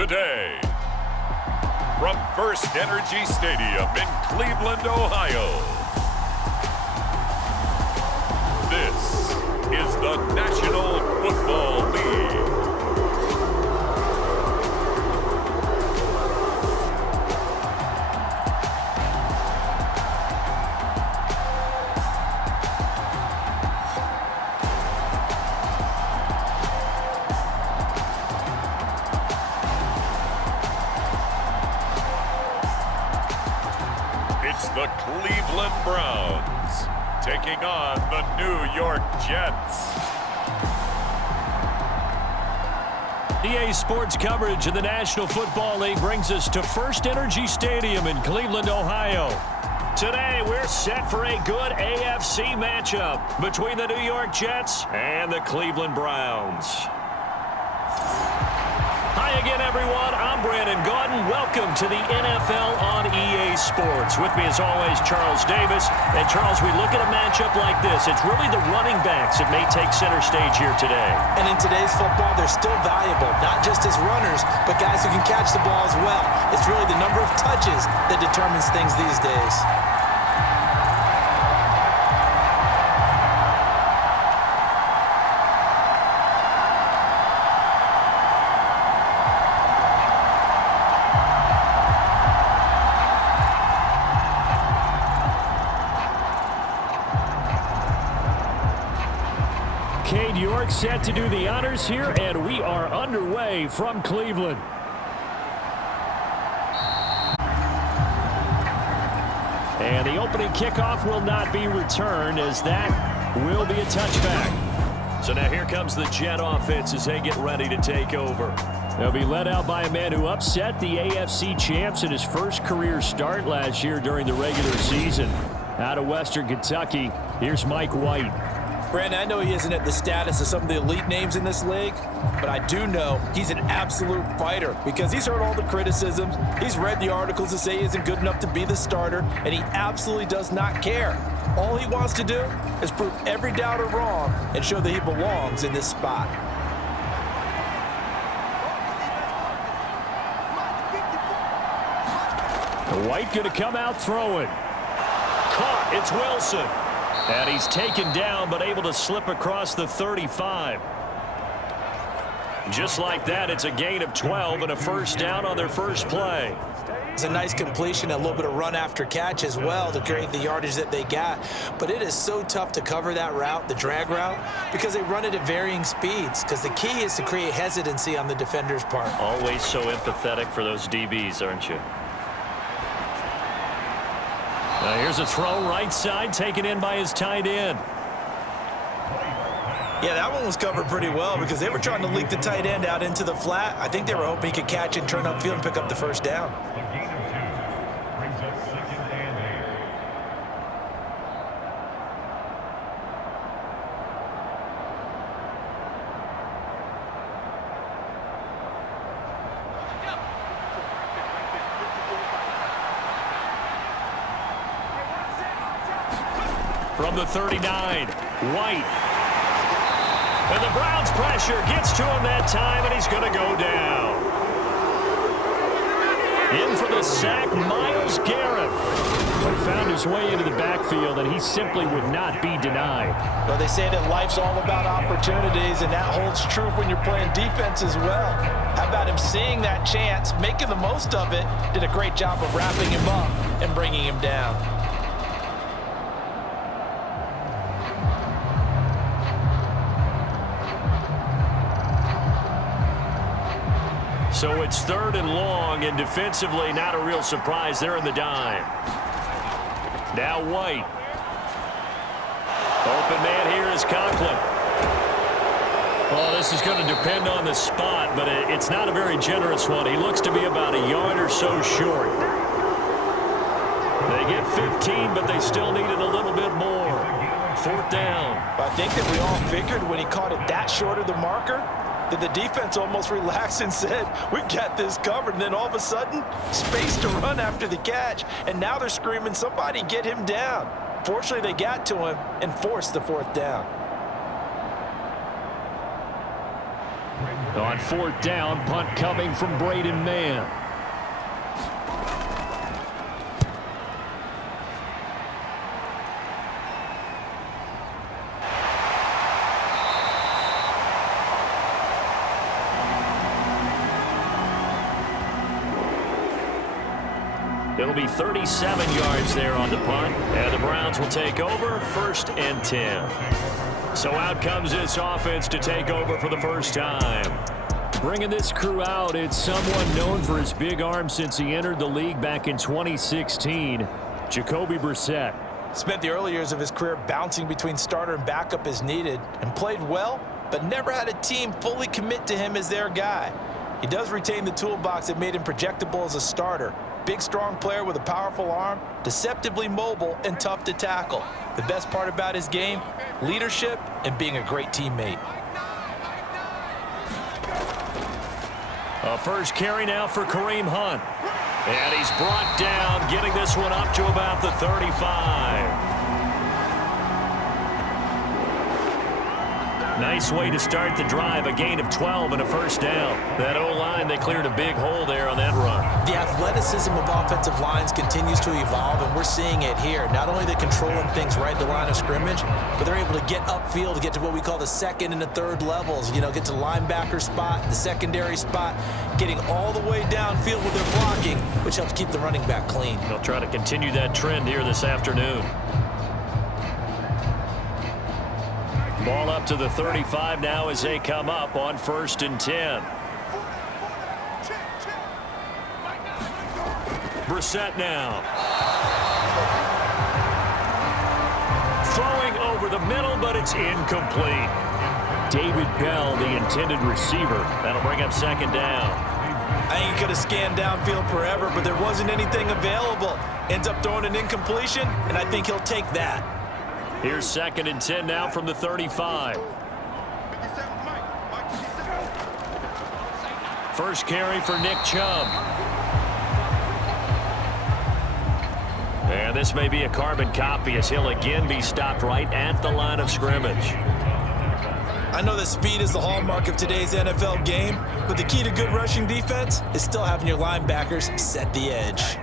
today. From First Energy Stadium in Cleveland, Ohio, this is the National Football League. It's the Cleveland Browns taking on the New York Jets. EA Sports coverage of the National Football League brings us to First Energy Stadium in Cleveland, Ohio. Today, we're set for a good AFC matchup between the New York Jets and the Cleveland Browns. Hi again, everyone. I'm Brandon Gaudin. Welcome to the NFL on EA Sports. With me, as always, Charles Davis. And, Charles, we look at a matchup like this. It's really the running backs that may take center stage here today. And in today's football, they're still valuable, not just as runners, but guys who can catch the ball as well. It's really the number of touches that determines things these days. York set to do the honors here, and we are underway from Cleveland. And the opening kickoff will not be returned, as that will be a touchback. So now here comes the Jet offense as they get ready to take over. They'll be led out by a man who upset the AFC champs in his first career start last year during the regular season. Out of Western Kentucky, here's Mike White. Brandon, I know he isn't at the status of some of the elite names in this league, but I do know he's an absolute fighter because he's heard all the criticisms. He's read the articles that say he isn't good enough to be the starter, and he absolutely does not care. All he wants to do is prove every doubter wrong and show that he belongs in this spot. White going to come out throwing. Caught. It's Wilson. And he's taken down, but able to slip across the 35. Just like that, it's a gain of 12 and a first down on their first play. It's a nice completion, a little bit of run after catch as well to create the yardage that they got. But it is so tough to cover that route, the drag route, because they run it at varying speeds. Because the key is to create hesitancy on the defender's part. Always so empathetic for those DBs, aren't you? Now here's a throw right side, taken in by his tight end. Yeah, that one was covered pretty well because they were trying to leak the tight end out into the flat. I think they were hoping he could catch and turn upfield and pick up the first down. From the 39, White. And the Browns' pressure gets to him that time, and he's going to go down. In for the sack, Myles Garrett. But found his way into the backfield, and he simply would not be denied. Well, they say that life's all about opportunities, and that holds true when you're playing defense as well. How about him seeing that chance, making the most of it, did a great job of wrapping him up and bringing him down. So it's 3rd and long, and defensively not a real surprise. They're in the dime. Now White. Open man here is Conklin. Well, this is going to depend on the spot, but it's not a very generous one. He looks to be about a yard or so short. They get 15, but they still need it a little bit more. 4th down. I think that we all figured when he caught it that short of the marker, that the defense almost relaxed and said, we've got this covered. And then all of a sudden, space to run after the catch. And now they're screaming, somebody get him down. Fortunately, they got to him and forced the 4th down. On 4th down, punt coming from Braden Mann. It'll be 37 yards there on the punt, and the Browns will take over 1st and 10. So out comes this offense to take over for the first time. Bringing this crew out, it's someone known for his big arm since he entered the league back in 2016, Jacoby Brissett. Spent the early years of his career bouncing between starter and backup as needed, and played well, but never had a team fully commit to him as their guy. He does retain the toolbox that made him projectable as a starter. Big, strong player with a powerful arm, deceptively mobile, and tough to tackle. The best part about his game, leadership and being a great teammate. A first carry now for Kareem Hunt. And he's brought down, getting this one up to about the 35. Nice way to start the drive, a gain of 12 and a first down. That O-line, they cleared a big hole there on that run. The athleticism of offensive lines continues to evolve, and we're seeing it here. Not only are they controlling things right at the line of scrimmage, but they're able to get upfield to get to what we call the second and the third levels. You know, get to the linebacker spot, the secondary spot, getting all the way downfield with their blocking, which helps keep the running back clean. They'll try to continue that trend here this afternoon. Ball up to the 35 now as they come up on 1st and 10. Brissett now. Throwing over the middle, but it's incomplete. David Bell, the intended receiver. That'll bring up 2nd down. I think he could have scanned downfield forever, but there wasn't anything available. Ends up throwing an incompletion, and I think he'll take that. Here's 2nd and 10 now from the 35. First carry for Nick Chubb. And this may be a carbon copy as he'll again be stopped right at the line of scrimmage. I know that speed is the hallmark of today's NFL game, but the key to good rushing defense is still having your linebackers set the edge.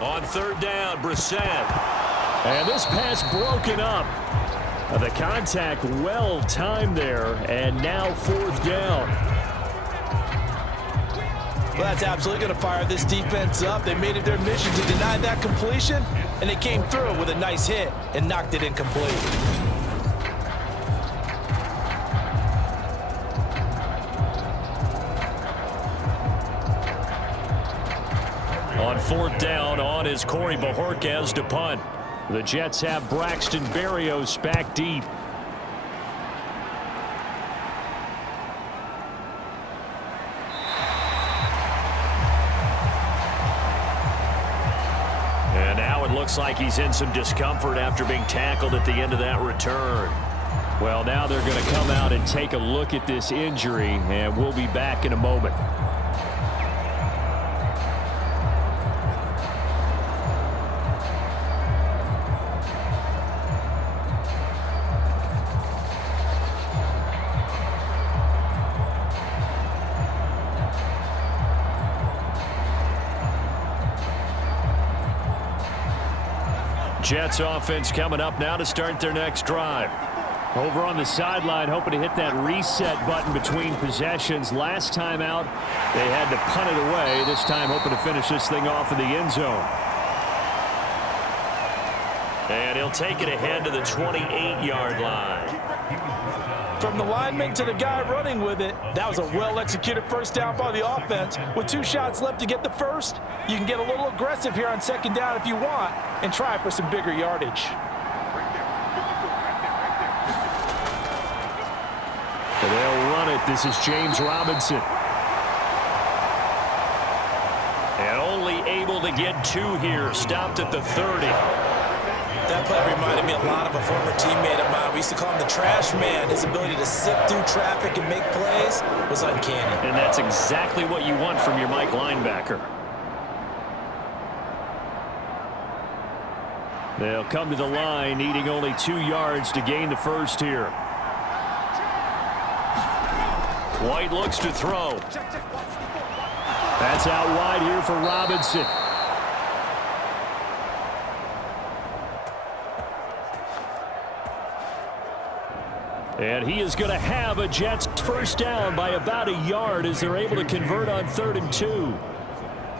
On 3rd down, Brissett. And this pass broken up. The contact well timed there, and now 4th down. Well, that's absolutely going to fire this defense up. They made it their mission to deny that completion, and they came through with a nice hit and knocked it incomplete. On 4th down, on is Corey Bojorquez to punt. The Jets have Braxton Berrios back deep. And now it looks like he's in some discomfort after being tackled at the end of that return. Well, now they're going to come out and take a look at this injury, and we'll be back in a moment. Jets offense coming up now to start their next drive. Over on the sideline, hoping to hit that reset button between possessions. Last time out, they had to punt it away. This time, hoping to finish this thing off in the end zone. And he'll take it ahead to the 28-yard line. From the lineman to the guy running with it, that was a well-executed first down by the offense. With 2 shots left to get the first, you can get a little aggressive here on 2nd down if you want and try for some bigger yardage. And they'll run it. This is James Robinson. And only able to get 2 here. Stopped at the 30. That play reminded me a lot of a former teammate of mine. We used to call him the trash man. His ability to sift through traffic and make plays was uncanny. And that's exactly what you want from your Mike linebacker. They'll come to the line, needing only 2 yards to gain the first here. White looks to throw. That's out wide here for Robinson. And he is going to have a Jets first down by about a yard as they're able to convert on 3rd and 2.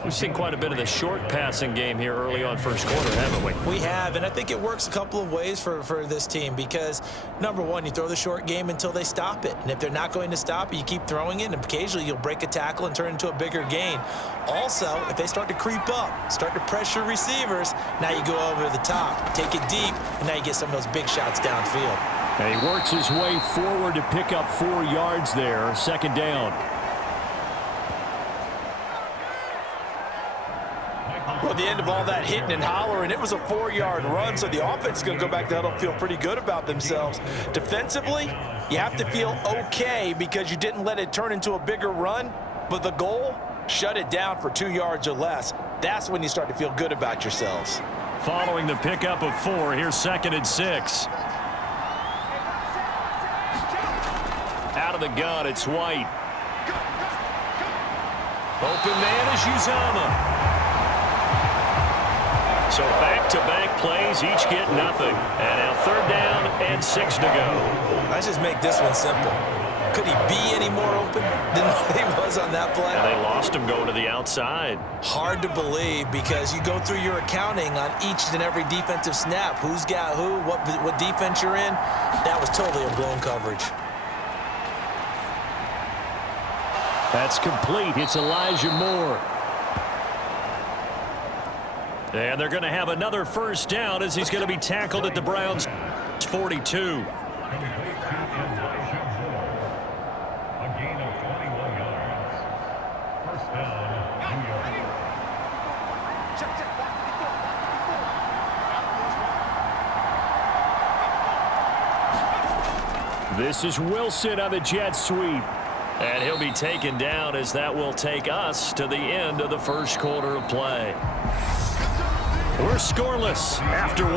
We've seen quite a bit of the short passing game here early on first quarter, haven't we? We have, and I think it works a couple of ways for this team because, number one, you throw the short game until they stop it. And if they're not going to stop it, you keep throwing it, and occasionally you'll break a tackle and turn it into a bigger gain. Also, if they start to creep up, start to pressure receivers, now you go over the top, take it deep, and now you get some of those big shots downfield. And he works his way forward to pick up 4 yards there, 2nd down. Well, at the end of all that hitting and hollering, it was a 4-yard run, so the offense is going to go back to huddle and feel pretty good about themselves. Defensively, you have to feel okay because you didn't let it turn into a bigger run, but the goal, shut it down for 2 yards or less. That's when you start to feel good about yourselves. Following the pickup of 4, here's 2nd and 6. Out of the gun, it's White. Open man is Uzama. So back-to-back plays, each get nothing. And now 3rd down and 6 to go. Let's just make this one simple. Could he be any more open than he was on that play? And they lost him going to the outside. Hard to believe because you go through your accounting on each and every defensive snap. Who's got who, what defense you're in. That was totally a blown coverage. That's complete. It's Elijah Moore. And they're going to have another first down as he's going to be tackled at the Browns' 42. This is Wilson on the jet sweep. And he'll be taken down as that will take us to the end of the first quarter of play. We're scoreless after 1.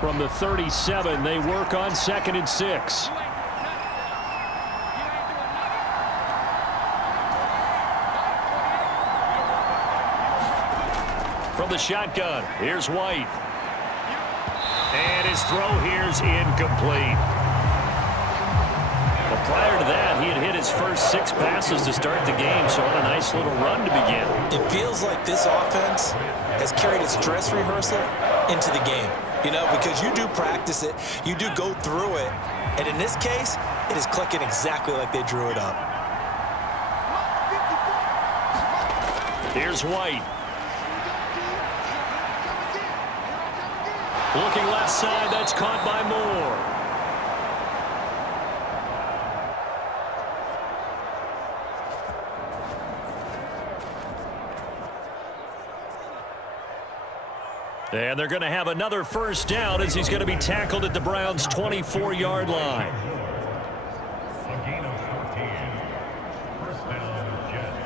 From the 37, they work on 2nd and 6. From the shotgun, here's White. And his throw here's incomplete. Well, prior to that, he had hit his first 6 passes to start the game, so on a nice little run to begin. It feels like this offense has carried its dress rehearsal into the game. You know, because you do practice it, you do go through it, and in this case, it is clicking exactly like they drew it up. Here's White. Looking left side, that's caught by Moore. And they're going to have another first down as he's going to be tackled at the Browns' 24-yard line. A gain of 14. First down, Jets.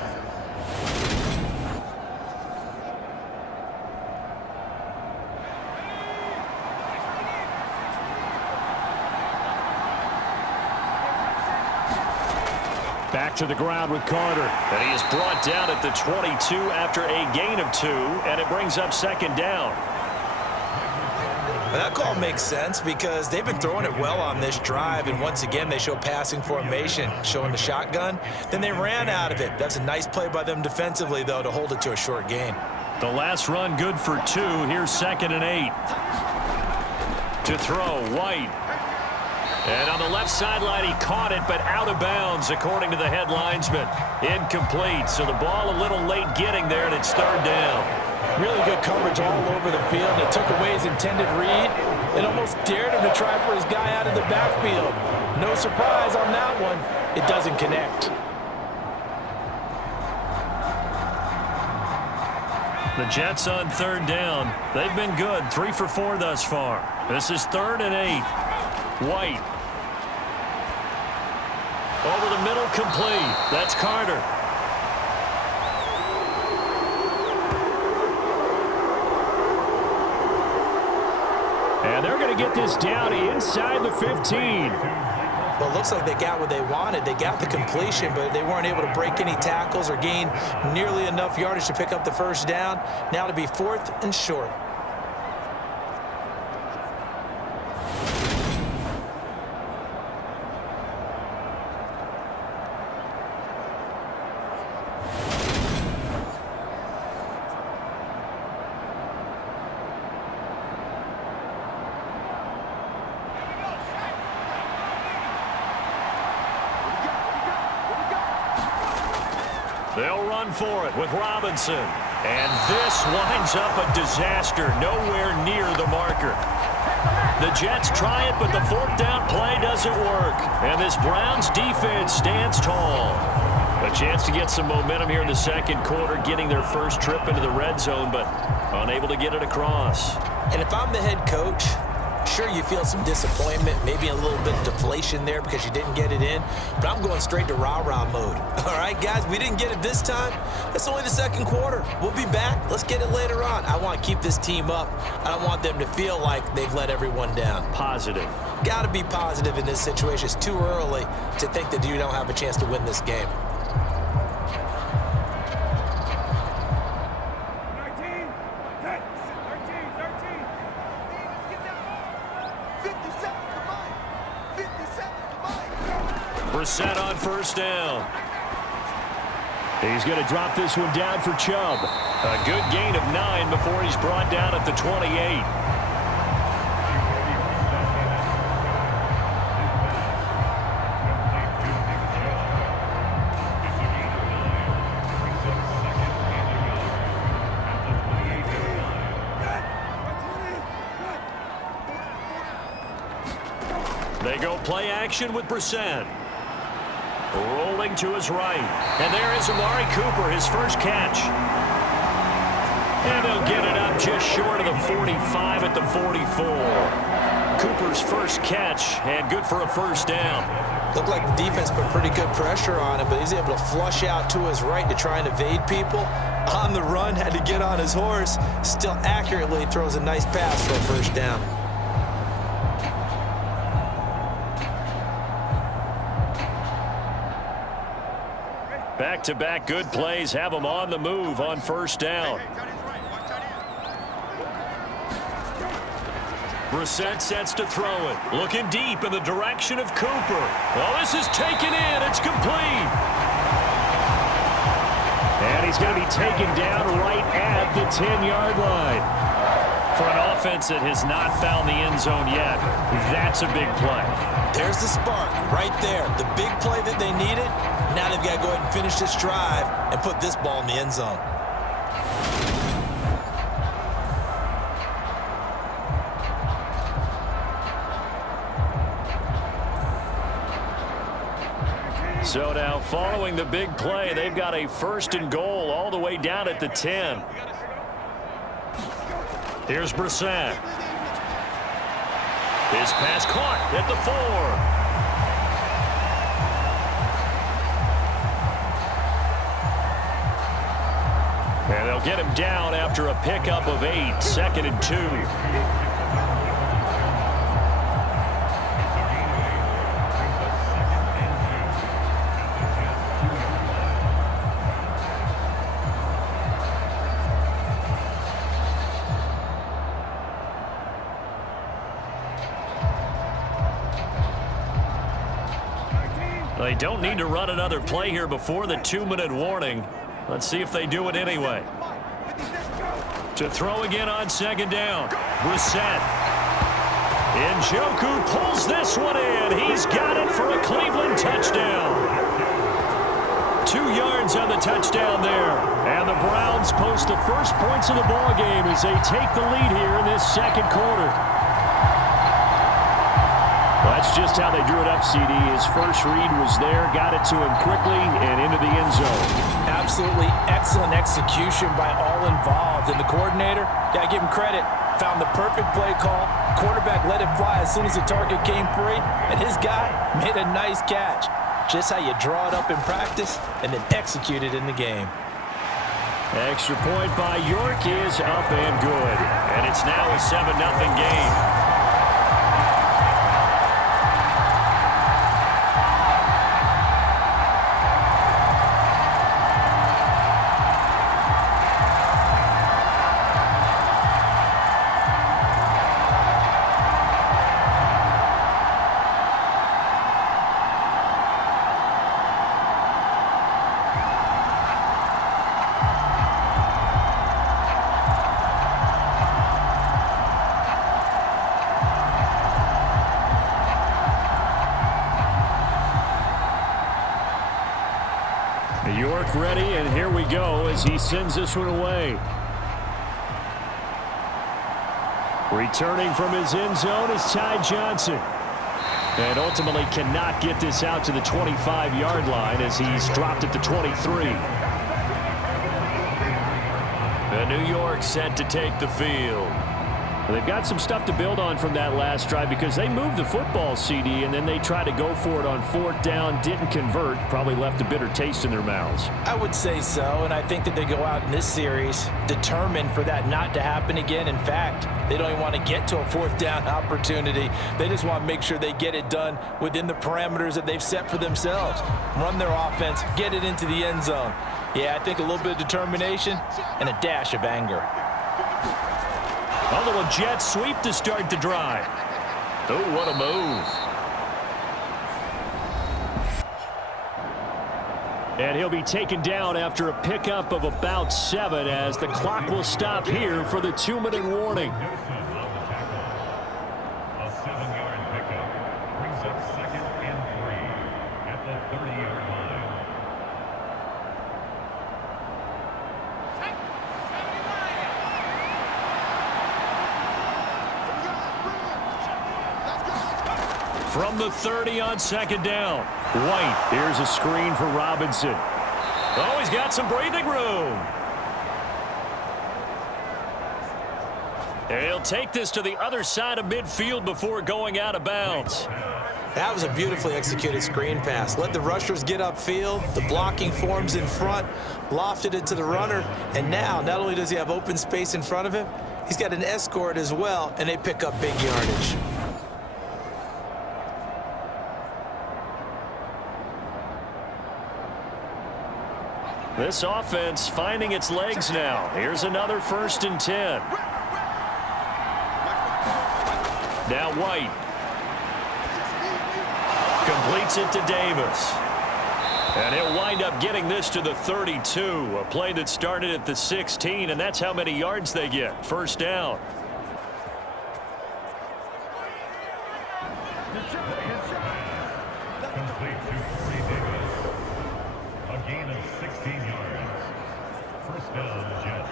Back to the ground with Carter. And he is brought down at the 22 after a gain of 2, and it brings up 2nd down. That call makes sense because they've been throwing it well on this drive, and once again they show passing formation, showing the shotgun. Then they ran out of it. That's a nice play by them defensively, though, to hold it to a short gain. The last run good for 2. Here's 2nd and 8. To throw, White. And on the left sideline, he caught it, but out of bounds, according to the head linesman. Incomplete, so the ball a little late getting there, and it's 3rd down. Really good coverage all over the field. It took away his intended read. It almost dared him to try for his guy out of the backfield. No surprise on that one. It doesn't connect. The Jets on third down. They've been good. 3 for 4 thus far. This is 3rd and 8. White. Over the middle, complete. That's Carter. And they're going to get this down inside the 15. Well, it looks like they got what they wanted. They got the completion, but they weren't able to break any tackles or gain nearly enough yardage to pick up the first down. Now to be 4th and short. They'll run for it with Robinson. And this winds up a disaster, nowhere near the marker. The Jets try it, but the 4th down play doesn't work. And this Browns defense stands tall. A chance to get some momentum here in the second quarter, getting their first trip into the red zone, but unable to get it across. And if I'm the head coach, sure, you feel some disappointment, maybe a little bit of deflation there because you didn't get it in, but I'm going straight to rah-rah mode. All right, guys, we didn't get it this time. That's only the second quarter. We'll be back. Let's get it later on. I want to keep this team up. I don't want them to feel like they've let everyone down. Positive. Got to be positive in this situation. It's too early to think that you don't have a chance to win this game. Brissett on first down. He's going to drop this one down for Chubb. A good gain of 9 before he's brought down at the 28. They go play action with Brissett. Rolling to his right. And there is Amari Cooper, his first catch. And they'll get it up just short of the 45 at the 44. Cooper's first catch, and good for a first down. Looked like the defense put pretty good pressure on him, but he's able to flush out to his right to try and evade people. On the run, had to get on his horse. Still accurately throws a nice pass for a first down. Back-to-back good plays have them on the move on first down. Brissett sets to throw it. Looking deep in the direction of Cooper. Well, this is taken in. It's complete. And he's going to be taken down right at the 10-yard line. For an offense that has not found the end zone yet, that's a big play. There's the spark right there. The big play that they needed. Now they've got to go ahead and finish this drive and put this ball in the end zone. So now, following the big play, they've got a 1st and goal all the way down at the 10. Here's Brissett. His pass caught at the 4. And they'll get him down after a pickup of 8, 2nd and 2. They don't need to run another play here before the 2-minute warning. Let's see if they do it anyway. To throw again on 2nd down. Brissett. Njoku pulls this one in. He's got it for a Cleveland touchdown. 2 yards on the touchdown there. And the Browns post the first points of the ball game as they take the lead here in this second quarter. That's just how they drew it up, CD. His first read was there, got it to him quickly and into the end zone. Absolutely excellent execution by all involved. And the coordinator, got to give him credit, found the perfect play call. Quarterback let it fly as soon as the target came free, and his guy made a nice catch. Just how you draw it up in practice and then execute it in the game. Extra point by York is up and good. And it's now a 7-0 game. York ready, and here we go as he sends this one away. Returning from his end zone is Ty Johnson. And ultimately cannot get this out to the 25-yard line as he's dropped at the 23. The New York set to take the field. They've got some stuff to build on from that last drive because they moved the football, CD, and then they tried to go for it on 4th down, didn't convert, probably left a bitter taste in their mouths. I would say so, and I think that they go out in this series determined for that not to happen again. In fact, they don't even want to get to a 4th down opportunity. They just want to make sure they get it done within the parameters that they've set for themselves. Run their offense, get it into the end zone. Yeah, I think a little bit of determination and a dash of anger. A little jet sweep to start the drive. Oh, what a move. And he'll be taken down after a pickup of about 7 as the clock will stop here for the 2-minute warning. A 7-yard pickup brings up 2nd and 3 at the 30-yard line. From the 30 on 2nd down. White, here's a screen for Robinson. Oh, he's got some breathing room. And he'll take this to the other side of midfield before going out of bounds. That was a beautifully executed screen pass. Let the rushers get upfield. The blocking forms in front. Lofted it to the runner. And now, not only does he have open space in front of him, he's got an escort as well, and they pick up big yardage. This offense finding its legs now. Here's another 1st and 10. Now White. Completes it to Davis. And he'll wind up getting this to the 32. A play that started at the 16, and that's how many yards they get. 1st down. Complete to Corey Davis. A gain of 16 yards. 1st down, Jets.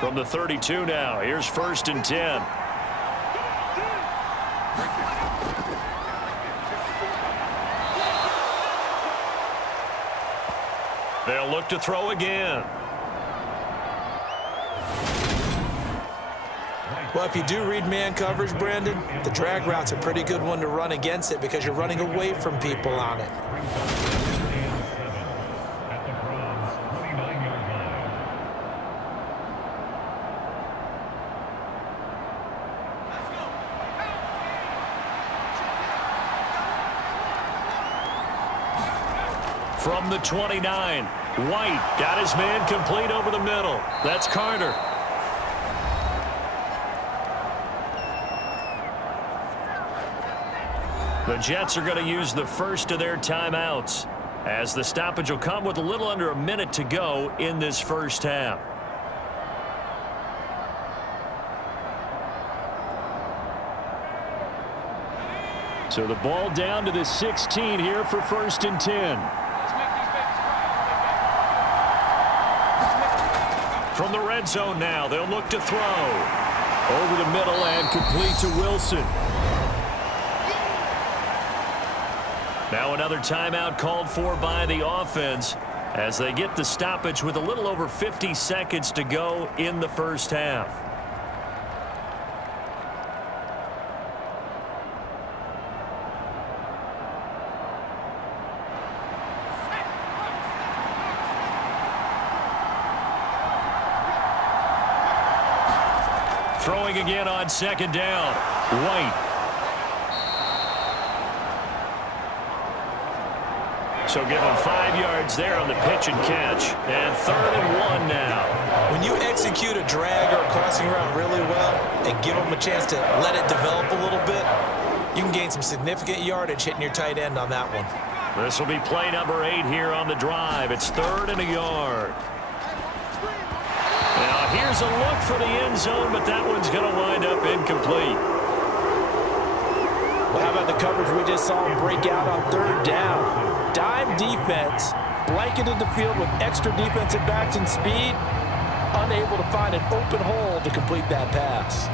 From the 32 now, here's 1st and 10. They'll look to throw again. Well, if you do read man coverage, Brandon, the drag route's a pretty good one to run against it because you're running away from people on it. At the Browns' 29-yard line. From the 29, White got his man complete over the middle. That's Carter. The Jets are going to use the first of their timeouts as the stoppage will come with a little under a minute to go in this 1st half. So the ball down to the 16 here for 1st and 10. From the red zone now, they'll look to throw. Over the middle and complete to Wilson. Now another timeout called for by the offense as they get the stoppage with a little over 50 seconds to go in the first half. Throwing again on second down. White. So give him 5 yards there on the pitch and catch. And 3rd and 1 now. When you execute a drag or a crossing route really well and give them a chance to let it develop a little bit, you can gain some significant yardage hitting your tight end on that one. This will be play number 8 here on the drive. It's 3rd and a yard. Now here's a look for the end zone, but that one's going to wind up incomplete. Well, how about the coverage we just saw him break out on 3rd down? Dime defense, blanketed the field with extra defensive backs and speed, unable to find an open hole to complete that pass.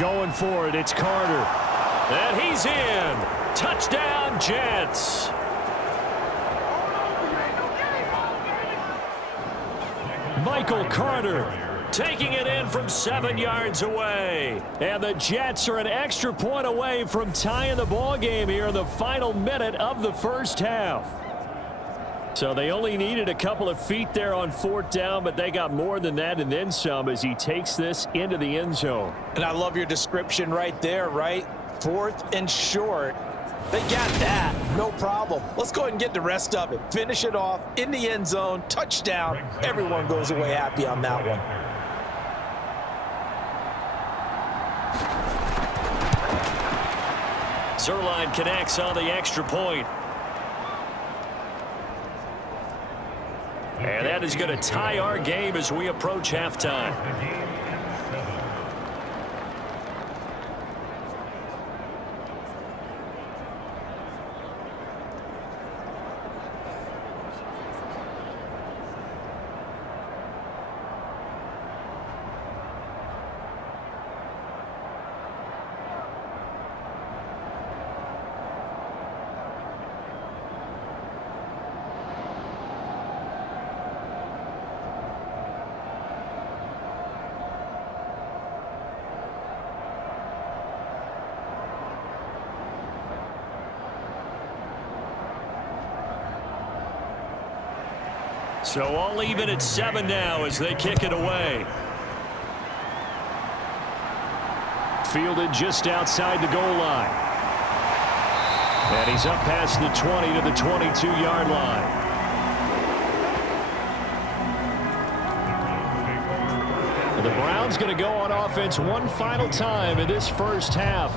Going for it, it's Carter. And he's in. Touchdown, Jets. Michael Carter taking it in from 7 yards away. And the Jets are an extra point away from tying the ball game here in the final minute of the first half. So they only needed a couple of feet there on 4th down, but they got more than that and then some as he takes this into the end zone. And I love your description right there, right? 4th and short. They got that. No problem. Let's go ahead and get the rest of it. Finish it off in the end zone. Touchdown. Everyone goes away happy on that one. Zerline connects on the extra point. And that is going to tie our game as we approach halftime. So all even at 7 now as they kick it away. Fielded just outside the goal line. And he's up past the 20 to the 22-yard line. And the Browns going to go on offense one final time in this first half.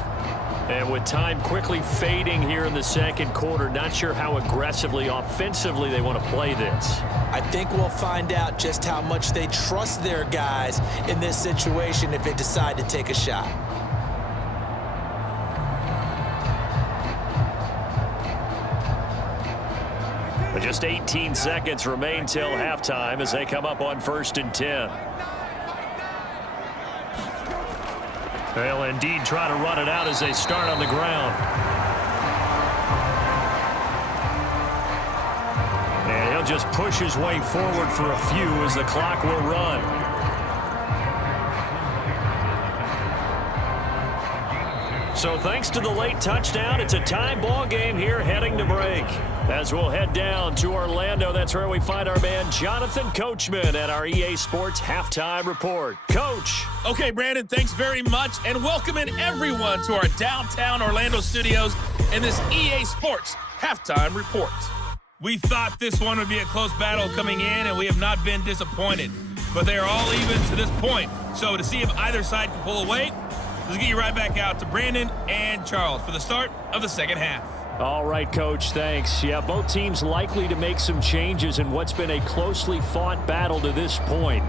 And with time quickly fading here in the second quarter, not sure how aggressively, offensively they want to play this. I think we'll find out just how much they trust their guys in this situation if they decide to take a shot. But just 18 seconds remain till halftime as they come up on 1st and 10. They'll indeed try to run it out as they start on the ground. And he'll just push his way forward for a few as the clock will run. So thanks to the late touchdown, it's a tie ball game here heading to break. As we'll head down to Orlando, that's where we find our man Jonathan Coachman at our EA Sports Halftime Report. Coach. Okay, Brandon, thanks very much, and welcoming everyone to our downtown Orlando studios in this EA Sports Halftime Report. We thought this one would be a close battle coming in, and we have not been disappointed. But they are all even to this point. So to see if either side can pull away, let's get you right back out to Brandon and Charles for the start of the second half. All right, Coach, thanks. Yeah, both teams likely to make some changes in what's been a closely fought battle to this point.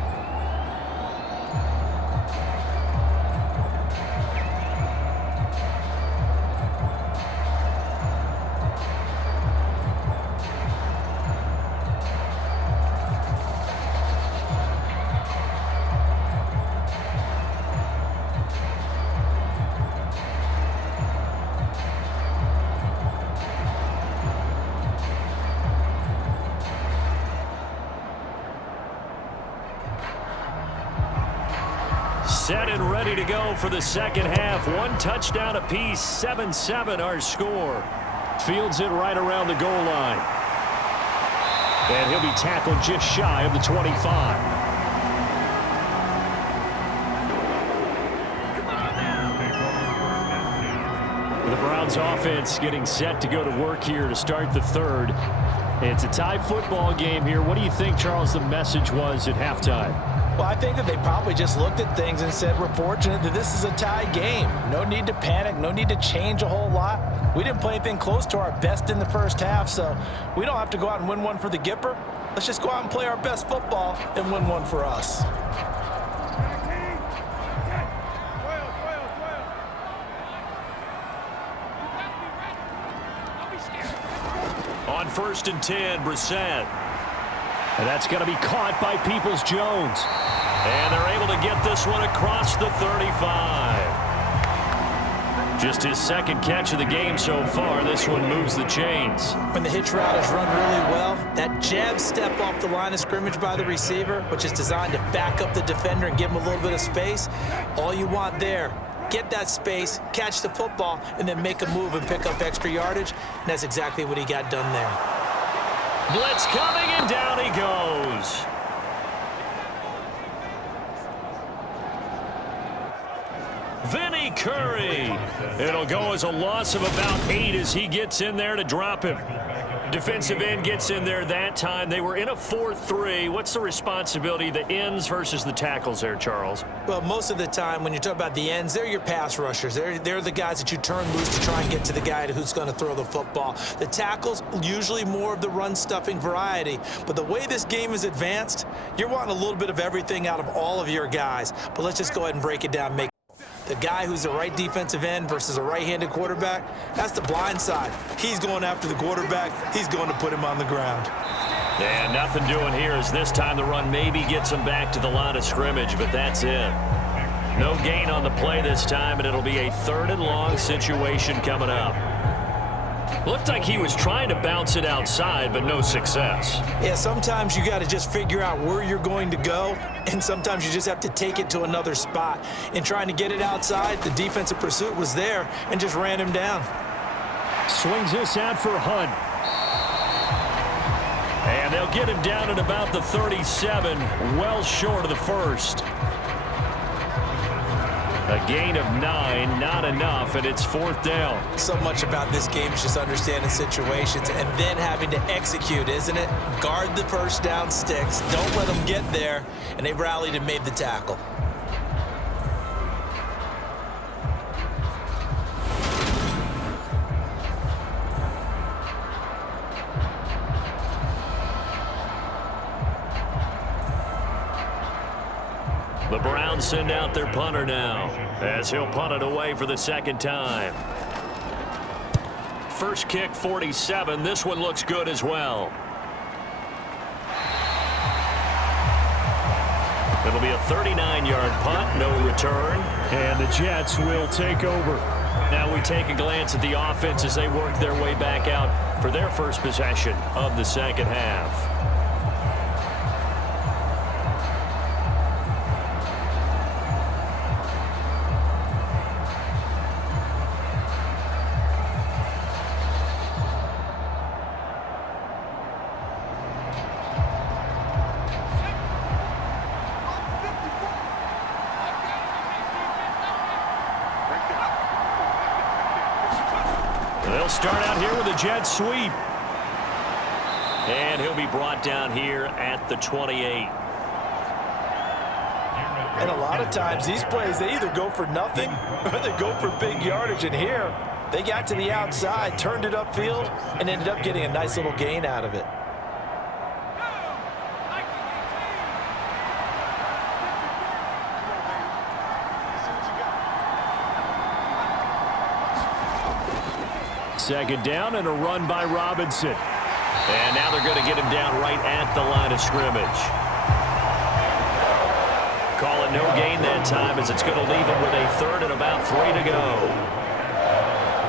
Set and ready to go for the second half. One touchdown apiece, 7-7 our score. Fields it right around the goal line. And he'll be tackled just shy of the 25. The Browns offense getting set to go to work here to start the third. It's a tie football game here. What do you think, Charles, the message was at halftime? Well, I think that they probably just looked at things and said, we're fortunate that this is a tie game. No need to panic. No need to change a whole lot. We didn't play anything close to our best in the first half, so we don't have to go out and win one for the Gipper. Let's just go out and play our best football and win one for us. On 1st and 10, Brissett. And that's going to be caught by Peoples-Jones. And they're able to get this one across the 35. Just his second catch of the game so far. This one moves the chains. When the hitch route is run really well, that jab step off the line of scrimmage by the receiver, which is designed to back up the defender and give him a little bit of space, all you want there, get that space, catch the football, and then make a move and pick up extra yardage. And that's exactly what he got done there. Blitz coming, and down he goes. Vinny Curry. It'll go as a loss of about 8 as he gets in there to drop him. Defensive end gets in there that time. They were in a 4-3. What's the responsibility, the ends versus the tackles there, Charles? Well, most of the time when you talk about the ends, they're your pass rushers. They're the guys that you turn loose to try and get to the guy who's going to throw the football. The tackles, usually more of the run-stuffing variety. But the way this game is advanced, you're wanting a little bit of everything out of all of your guys. But let's just go ahead and break it down. The guy who's the right defensive end versus a right-handed quarterback, that's the blind side. He's going after the quarterback. He's going to put him on the ground. And nothing doing here as this time the run maybe gets him back to the line of scrimmage, but that's it. No gain on the play this time, and it'll be a 3rd and long situation coming up. Looked like he was trying to bounce it outside, but no success. Yeah, sometimes you got to just figure out where you're going to go, and sometimes you just have to take it to another spot. In trying to get it outside, the defensive pursuit was there and just ran him down. Swings this out for Hunt. And they'll get him down at about the 37, well short of the first. A gain of 9, not enough, and it's 4th down. So much about this game is just understanding situations and then having to execute, isn't it? Guard the first down sticks. Don't let them get there. And they rallied and made the tackle. The Browns send out their punter now as he'll punt it away for the second time. First kick, 47. This one looks good as well. It'll be a 39-yard punt, no return. And the Jets will take over. Now we take a glance at the offense as they work their way back out for their first possession of the second half. They'll start out here with a jet sweep. And he'll be brought down here at the 28. And a lot of times these plays, they either go for nothing or they go for big yardage. And here, they got to the outside, turned it upfield, and ended up getting a nice little gain out of it. Second down and a run by Robinson. And now they're going to get him down right at the line of scrimmage. Call it no gain that time as it's going to leave him with a 3rd and about 3 to go.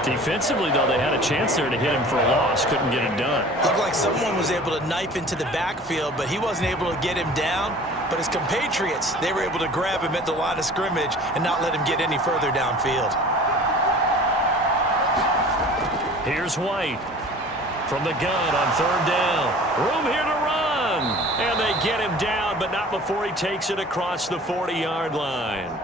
Defensively, though, they had a chance there to hit him for a loss. Couldn't get it done. Looked like someone was able to knife into the backfield, but he wasn't able to get him down. But his compatriots, they were able to grab him at the line of scrimmage and not let him get any further downfield. Here's White from the gun on third down. Room here to run. And they get him down, but not before he takes it across the 40-yard line.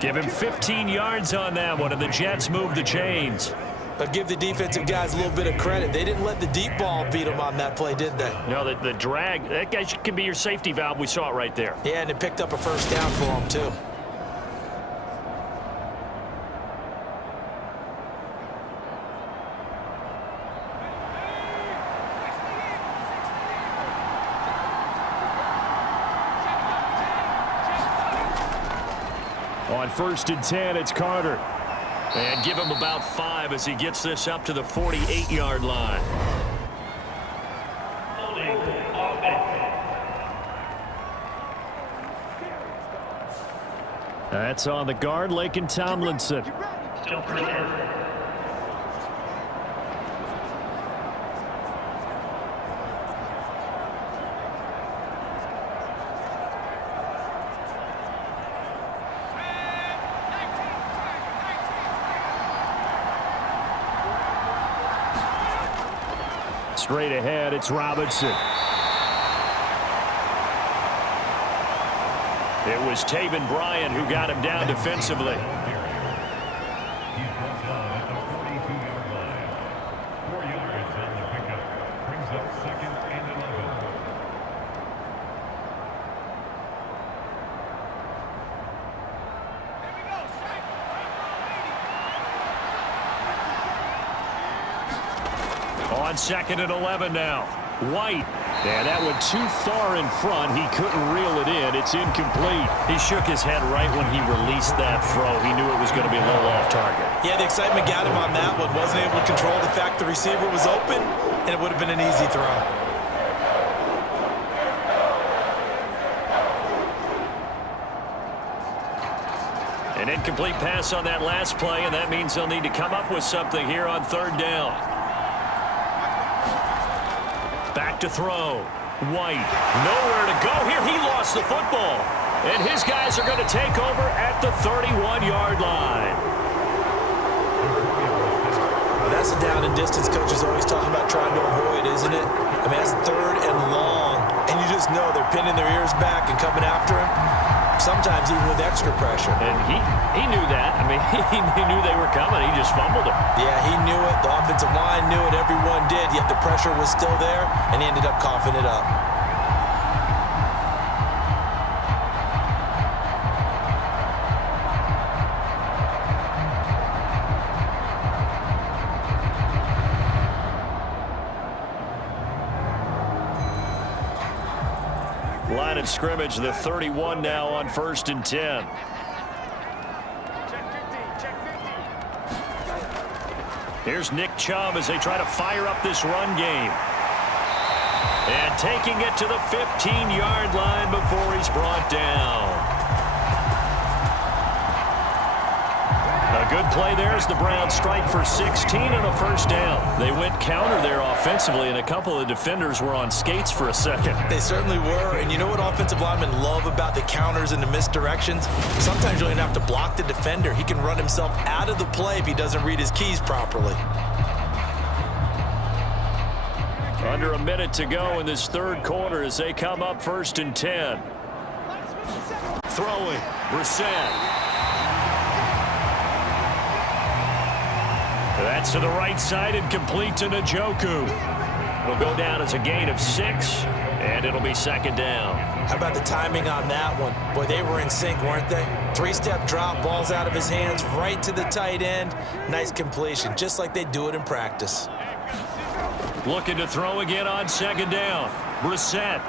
Give him 15 yards on that one, and the Jets move the chains. But give the defensive guys a little bit of credit. They didn't let the deep ball beat them on that play, did they? No, the drag, that guy can be your safety valve. We saw it right there. Yeah, and it picked up a first down for them, too. On 1st and 10, it's Carter. And give him about 5 as he gets this up to the 48-yard line. That's on the guard, Laken Tomlinson. Straight ahead, it's Robinson. It was Taven Bryan who got him down defensively. He's brought down at the 42-yard line. 4 yards on the pickup. Brings up 2nd and 11. On 2nd and 11 now. White. And that went too far in front. He couldn't reel it in. It's incomplete. He shook his head right when he released that throw. He knew it was going to be a little off target. Yeah, the excitement got him on that one. Wasn't able to control the fact the receiver was open, and it would have been an easy throw. An incomplete pass on that last play, and that means they'll need to come up with something here on 3rd down. Back to throw. White. Nowhere to go here. He lost the football. And his guys are going to take over at the 31-yard line. Well, that's a down and distance coach is always talking about trying to avoid, isn't it? I mean, that's 3rd and long. And you just know they're pinning their ears back and coming after him. Sometimes even with extra pressure. And he knew that. I mean, he knew they were coming. He just fumbled it. Yeah, he knew it. The offensive line knew it. Everyone did. Yet the pressure was still there, and he ended up coughing it up. Line of scrimmage, the 31 now on 1st and 10. Here's Nick Chubb as they try to fire up this run game. And taking it to the 15-yard line before he's brought down. A good play there as the Browns strike for 16 and a first down. They went counter there offensively, and a couple of defenders were on skates for a second. They certainly were, and you know what offensive linemen love about the counters and the misdirections? Sometimes you don't even have to block the defender. He can run himself out of the play if he doesn't read his keys properly. Under a minute to go in this 3rd quarter as they come up 1st and 10. Throwing, Brissett. That's to the right side and complete to Njoku. It'll go down as a gain of 6, and it'll be 2nd down. How about the timing on that one? Boy, they were in sync, weren't they? 3-step drop, balls out of his hands, right to the tight end. Nice completion, just like they do it in practice. Looking to throw again on 2nd down. Brissett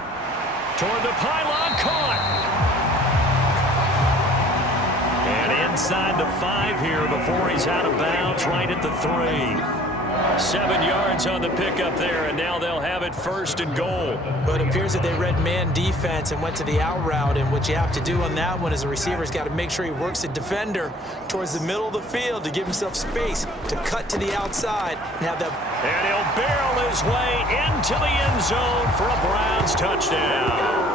toward the pylon, caught. And inside the 5 here before he's out of bounds, right at the 3. 7 yards on the pickup there, and now they'll have it 1st and goal. But it appears that they read man defense and went to the out route, and what you have to do on that one is the receiver's got to make sure he works the defender towards the middle of the field to give himself space to cut to the outside and have that. And he'll barrel his way into the end zone for a Browns touchdown.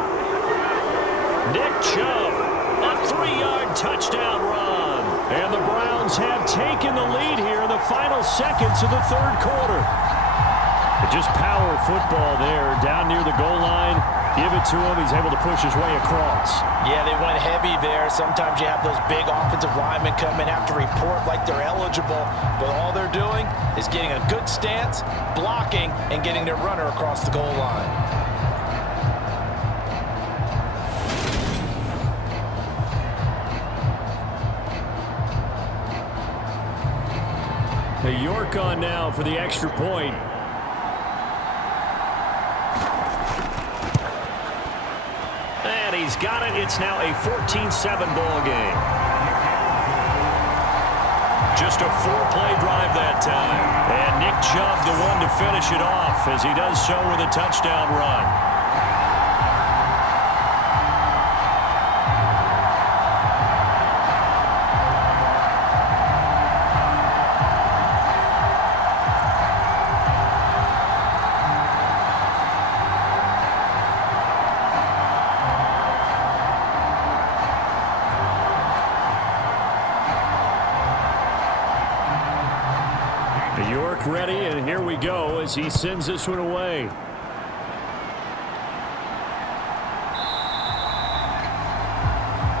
Nick Chubb, a 3-yard touchdown run. And the Browns have taken the lead here in the final seconds of the 3rd quarter. Just power football there, down near the goal line. Give it to him. He's able to push his way across. Yeah, they went heavy there. Sometimes you have those big offensive linemen come in after report like they're eligible, but all they're doing is getting a good stance, blocking, and getting their runner across the goal line. York on now for the extra point. And he's got it. It's now a 14-7 ball game. Just a 4-play drive that time. And Nick Chubb the one to finish it off as he does so with a touchdown run. York ready, and here we go as he sends this one away.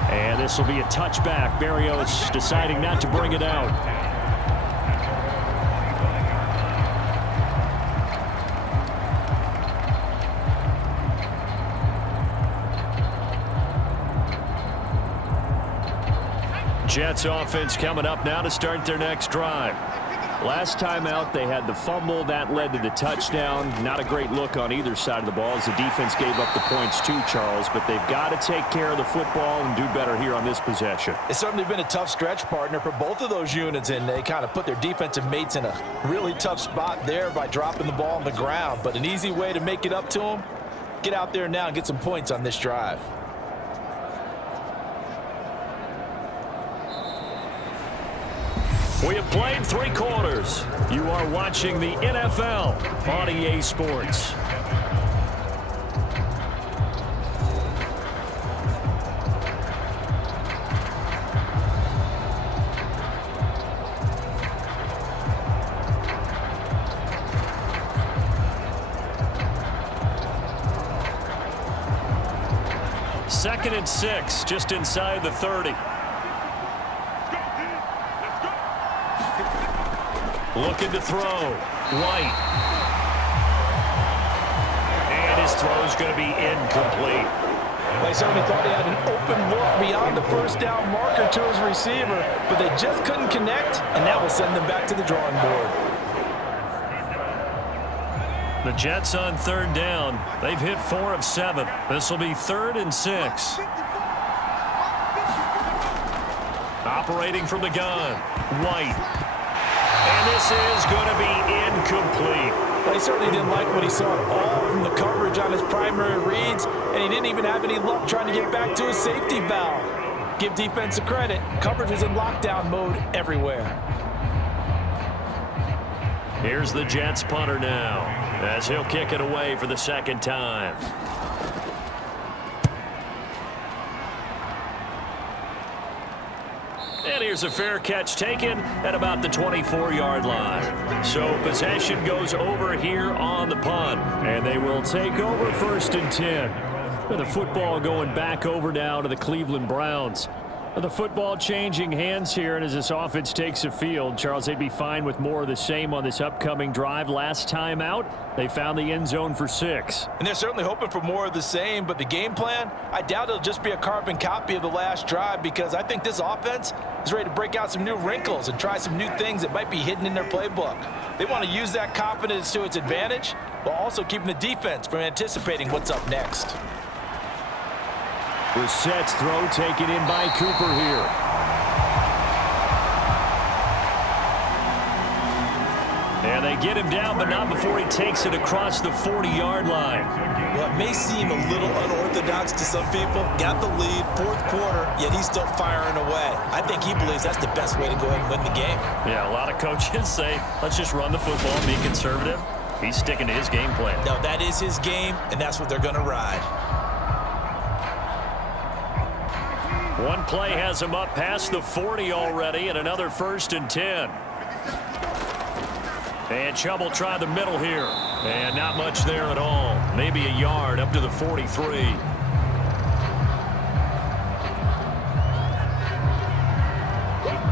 And this will be a touchback. Berrios deciding not to bring it out. Jets offense coming up now to start their next drive. Last time out, they had the fumble. That led to the touchdown. Not a great look on either side of the ball as the defense gave up the points too, Charles. But they've got to take care of the football and do better here on this possession. It's certainly been a tough stretch, partner, for both of those units, and they kind of put their defensive mates in a really tough spot there by dropping the ball on the ground. But an easy way to make it up to them, get out there now and get some points on this drive. We have played 3 quarters. You are watching the NFL on EA Sports. Second and 6, just inside the 30. Looking to throw. White. And his throw is going to be incomplete. They certainly thought he had an open look beyond the first down marker to his receiver, but they just couldn't connect, and that will send them back to the drawing board. The Jets on 3rd down. They've hit 4 of 7. This will be 3rd and 6. Operating from the gun. White. And this is going to be incomplete. Well, he certainly didn't like what he saw at all from the coverage on his primary reads, and he didn't even have any luck trying to get back to his safety valve. Give defense a credit. Coverage was in lockdown mode everywhere. Here's the Jets punter now as he'll kick it away for the 2nd time. And here's a fair catch taken at about the 24-yard line. So possession goes over here on the punt. And they will take over 1st and 10. And the football going back over now to the Cleveland Browns. The football changing hands here, and as this offense takes the field, Charles, they'd be fine with more of the same on this upcoming drive. Last time out, they found the end zone for 6. And they're certainly hoping for more of the same, but the game plan, I doubt it'll just be a carbon copy of the last drive, because I think this offense is ready to break out some new wrinkles and try some new things that might be hidden in their playbook. They want to use that confidence to its advantage while also keeping the defense from anticipating what's up next. Brissett's throw taken in by Cooper here. And they get him down, but not before he takes it across the 40-yard line. Well, it may seem a little unorthodox to some people. Got the lead, fourth quarter, yet he's still firing away. I think he believes that's the best way to go ahead and win the game. Yeah, a lot of coaches say, let's just run the football and be conservative. He's sticking to his game plan. No, that is his game, and that's what they're going to ride. One play has him up past the 40 already, and another 1st and 10. And Chubb will try the middle here. And not much there at all. Maybe a yard up to the 43.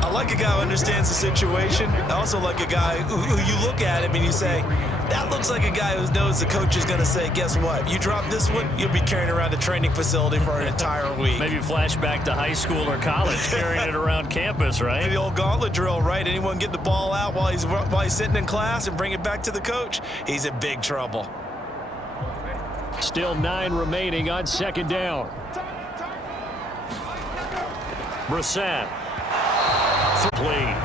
I like a guy who understands the situation. I also like a guy who you look at him and you say, that looks like a guy who knows the coach is going to say, guess what? You drop this one, you'll be carrying around the training facility for an entire week. Maybe flashback to high school or college, carrying it around campus, right? The old gauntlet drill, right? Anyone get the ball out while he's sitting in class and bring it back to the coach, he's in big trouble. Still 9 remaining on 2nd down. Brissett. Complete.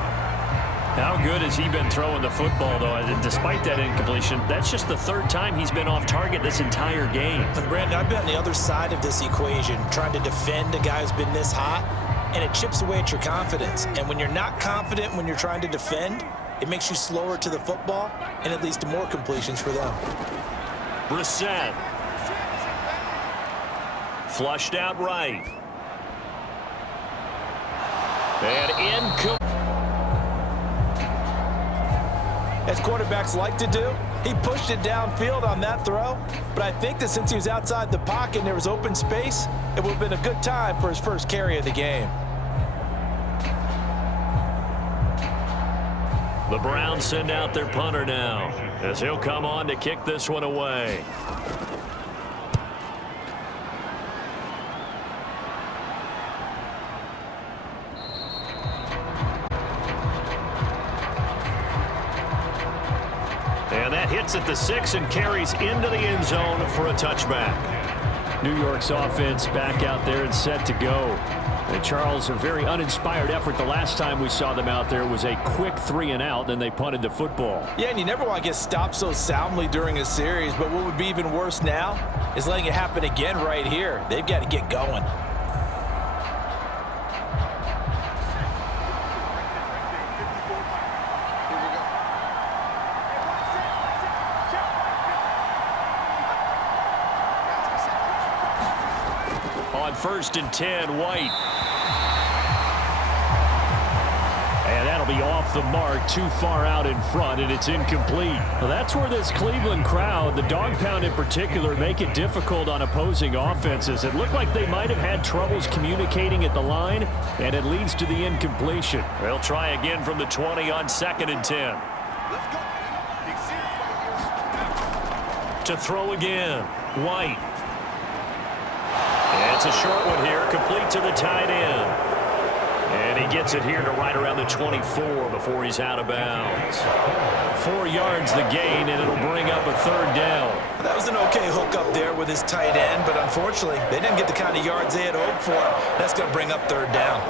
How good has he been throwing the football, though? And despite that incompletion, that's just the 3rd time he's been off target this entire game. But Brandon, I've been on the other side of this equation, trying to defend a guy who's been this hot, and it chips away at your confidence. And when you're not confident when you're trying to defend, it makes you slower to the football, and it leads to more completions for them. Brissett. Flushed out right. And incomplete. As quarterbacks like to do, he pushed it downfield on that throw, but I think that since he was outside the pocket and there was open space, it would have been a good time for his first carry of the game. The Browns send out their punter now, as he'll come on to kick this one away. And that hits at the 6 and carries into the end zone for a touchback. New York's offense back out there and set to go. And Charles, a very uninspired effort. The last time we saw them out there was a quick 3 and out, then they punted the football. Yeah, and you never want to get stopped so soundly during a series, but what would be even worse now is letting it happen again right here. They've got to get going. On 1st and 10, White. And that'll be off the mark, too far out in front, and it's incomplete. Well, that's where this Cleveland crowd, the dog pound in particular, make it difficult on opposing offenses. It looked like they might have had troubles communicating at the line, and it leads to the incompletion. They'll try again from the 20 on 2nd and 10. To throw again, White. It's a short one here, complete to the tight end. And he gets it here to right around the 24 before he's out of bounds. 4 yards the gain, and it'll bring up a 3rd down. That was an okay hook up there with his tight end, but unfortunately, they didn't get the kind of yards they had hoped for. That's going to bring up 3rd down.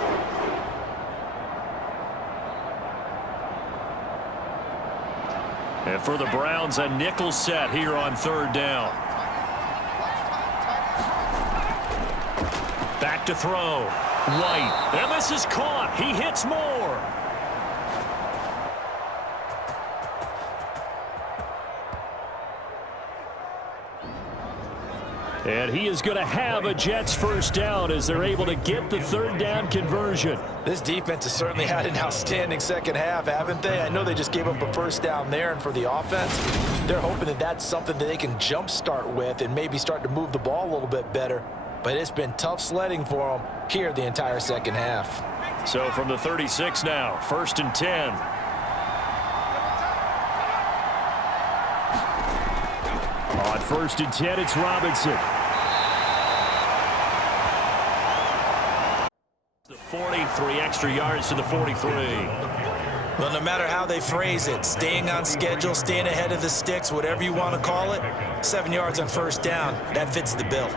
And for the Browns, a nickel set here on 3rd down. Back to throw. White. And this is caught. He hits more. And he is going to have a Jets 1st down as they're able to get the 3rd down conversion. This defense has certainly had an outstanding second half, haven't they? I know they just gave up a 1st down there, and for the offense, they're hoping that that's something that they can jumpstart with and maybe start to move the ball a little bit better. But it's been tough sledding for them here the entire second half. So from the 36 now, 1st and 10. On 1st and 10, it's Robinson. The 43 extra yards to the 43. Well, no matter how they phrase it, staying on schedule, staying ahead of the sticks, whatever you want to call it, 7 yards on 1st down, that fits the bill.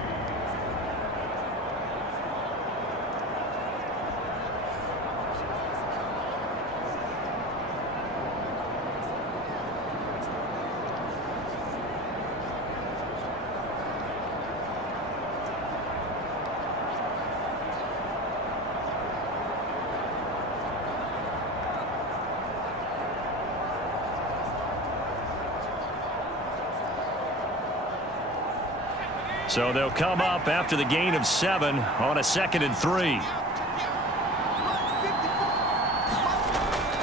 So they'll come up after the gain of 7 on a 2nd and 3.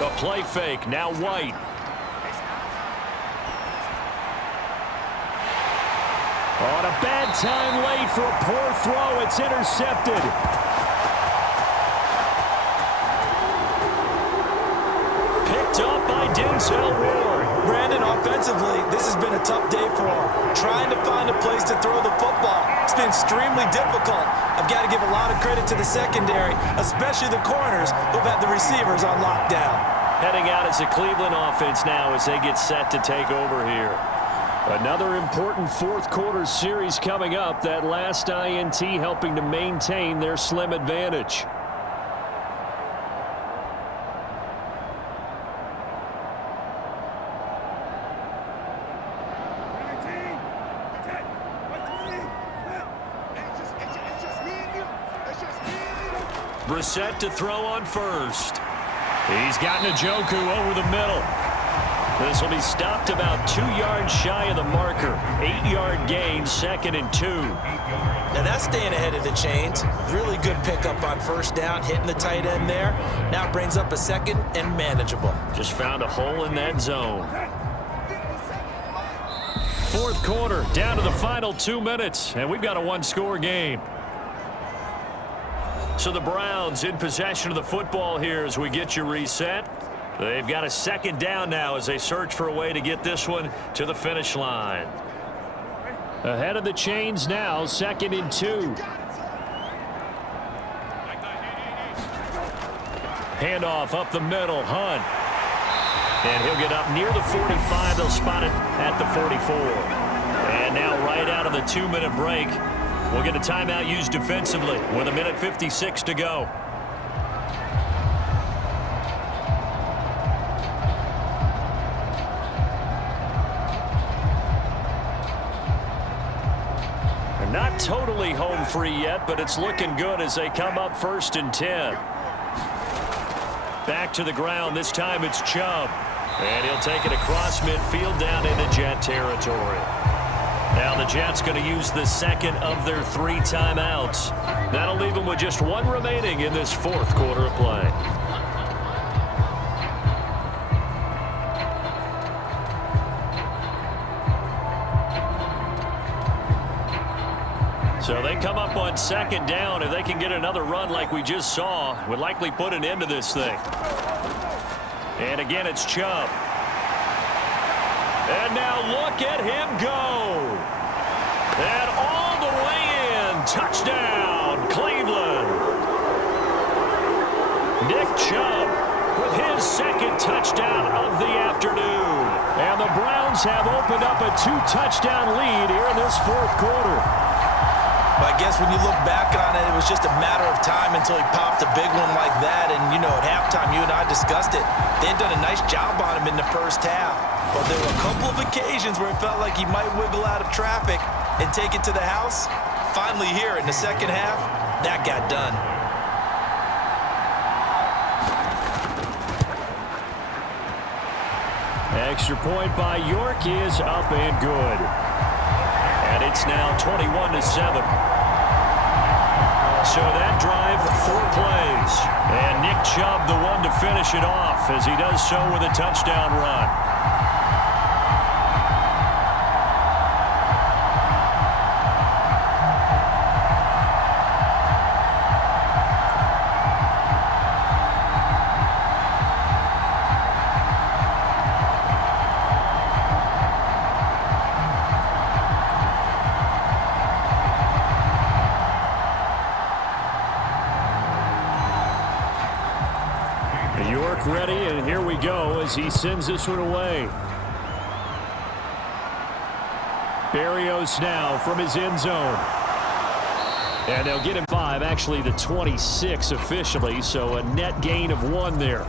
A play fake, now White. On a bad time late for a poor throw, it's intercepted. Picked up by Denzel Ward. Brandon, offensively, this has been a tough day for him. Trying to find a place to throw the football. It's been extremely difficult. I've got to give a lot of credit to the secondary, especially the corners who've had the receivers on lockdown. Heading out as a Cleveland offense now as they get set to take over here. Another important fourth quarter series coming up. That last INT helping to maintain their slim advantage. Brissett to throw on first. He's gotten Njoku over the middle. This will be stopped about 2 yards shy of the marker. 8-yard gain, 2nd and 2. Now that's staying ahead of the chains. Really good pickup on first down, hitting the tight end there. Now it brings up a 2nd and manageable. Just found a hole in that zone. Fourth quarter, down to the final 2 minutes, and we've got a one-score game. So the Browns in possession of the football here as we get you reset. They've got a 2nd down now as they search for a way to get this one to the finish line. Ahead of the chains now, 2nd and 2. Handoff up the middle, Hunt. And he'll get up near the 45. They'll spot it at the 44. And now right out of the 2-minute break, we'll get a timeout used defensively with 1:56 to go. They're not totally home free yet, but it's looking good as they come up 1st and 10. Back to the ground. This time it's Chubb. And he'll take it across midfield down into Jet territory. Now the Jets going to use the 2nd of their 3 timeouts. That'll leave them with just 1 remaining in this fourth quarter of play. So they come up on 2nd down. If they can get another run like we just saw, would likely put an end to this thing. And again, it's Chubb. And now look at him go. And all the way in. Touchdown, Cleveland. Nick Chubb with his 2nd touchdown of the afternoon. And the Browns have opened up a 2-touchdown lead here in this fourth quarter. But I guess when you look back on it, it was just a matter of time until he popped a big one like that. And, you know, at halftime, you and I discussed it. They had done a nice job on him in the first half. But there were a couple of occasions where it felt like he might wiggle out of traffic and take it to the house. Finally here in the second half, that got done. Extra point by York is up and good. And it's now 21-7. So that drive, 4 plays. And Nick Chubb, the one to finish it off as he does so with a touchdown run. York ready, and here we go as he sends this one away. Berrios now from his end zone. And they'll get him 5, actually the 26 officially, so a net gain of 1 there.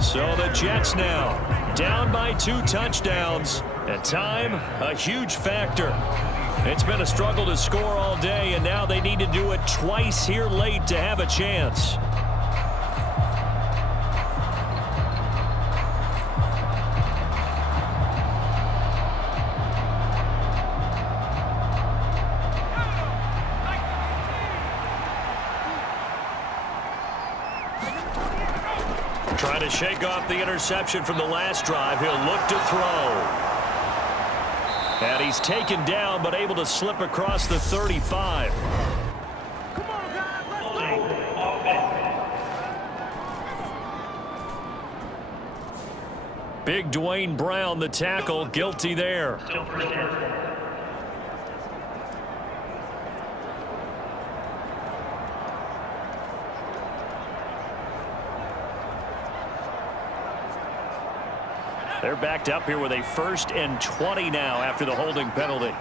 So the Jets now down by 2 touchdowns. At time, a huge factor. It's been a struggle to score all day, and now they need to do it twice here late to have a chance. Trying to shake off the interception from the last drive. He'll look to throw. And he's taken down, but able to slip across the 35. Big Dwayne Brown, the tackle, guilty there. They're backed up here with a 1st and 20 now after the holding penalty.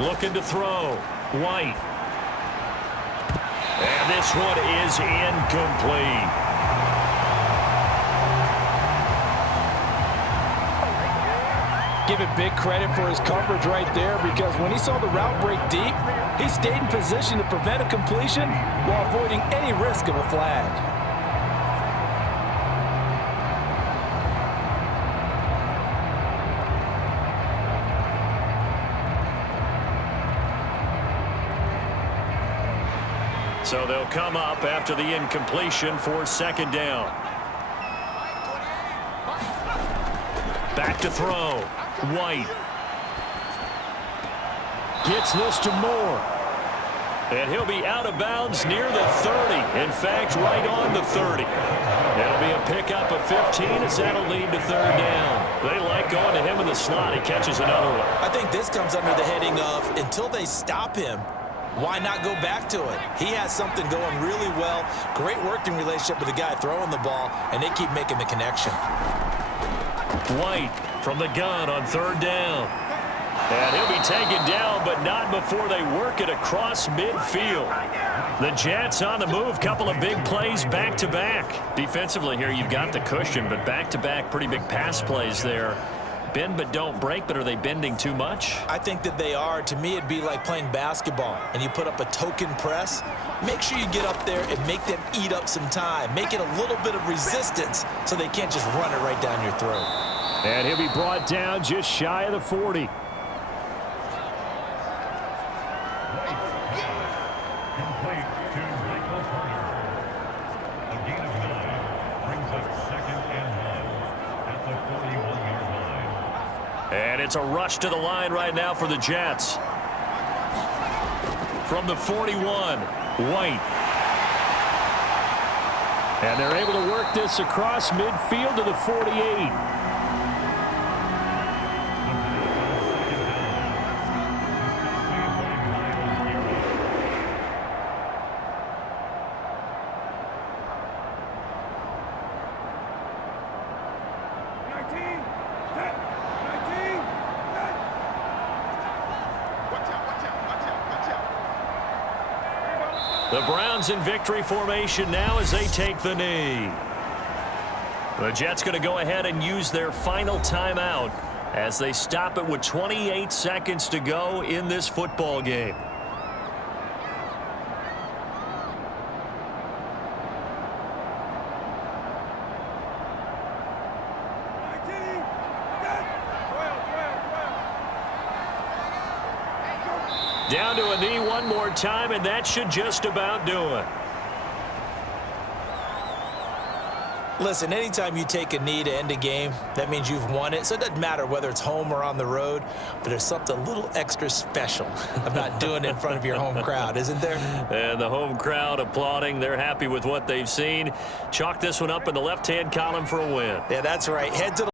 Looking to throw. White. And this one is incomplete. Give it big credit for his coverage right there, because when he saw the route break deep, he stayed in position to prevent a completion while avoiding any risk of a flag. So they'll come up after the incompletion for 2nd down. Back to throw. White. Gets this to Moore. And he'll be out of bounds near the 30. In fact, right on the 30. It'll be a pickup of 15 as that'll lead to 3rd down. They like going to him in the slot. He catches another one. I think this comes under the heading of, until they stop him, why not go back to it? He has something going really well. Great working relationship with the guy throwing the ball, and they keep making the connection. White from the gun on 3rd down. And he'll be taken down, but not before they work it across midfield. The Jets on the move. Couple of big plays back-to-back. Defensively here, you've got the cushion, but back-to-back pretty big pass plays there. Bend but don't break, but are they bending too much? I think that they are. To me, it'd be like playing basketball, and you put up a token press. Make sure you get up there and make them eat up some time. Make it a little bit of resistance so they can't just run it right down your throat. And he'll be brought down just shy of the 40. And it's a rush to the line right now for the Jets. From the 41, White. And they're able to work this across midfield to the 48. The Browns in victory formation now as they take the knee. The Jets going to go ahead and use their final timeout as they stop it with 28 seconds to go in this football game. Down to a knee one more time, and that should just about do it. Listen, anytime you take a knee to end a game, that means you've won it. So it doesn't matter whether it's home or on the road, but there's something a little extra special about doing it in front of your home crowd, isn't there? And the home crowd applauding. They're happy with what they've seen. Chalk this one up in the left-hand column for a win. Yeah, that's right. Head to the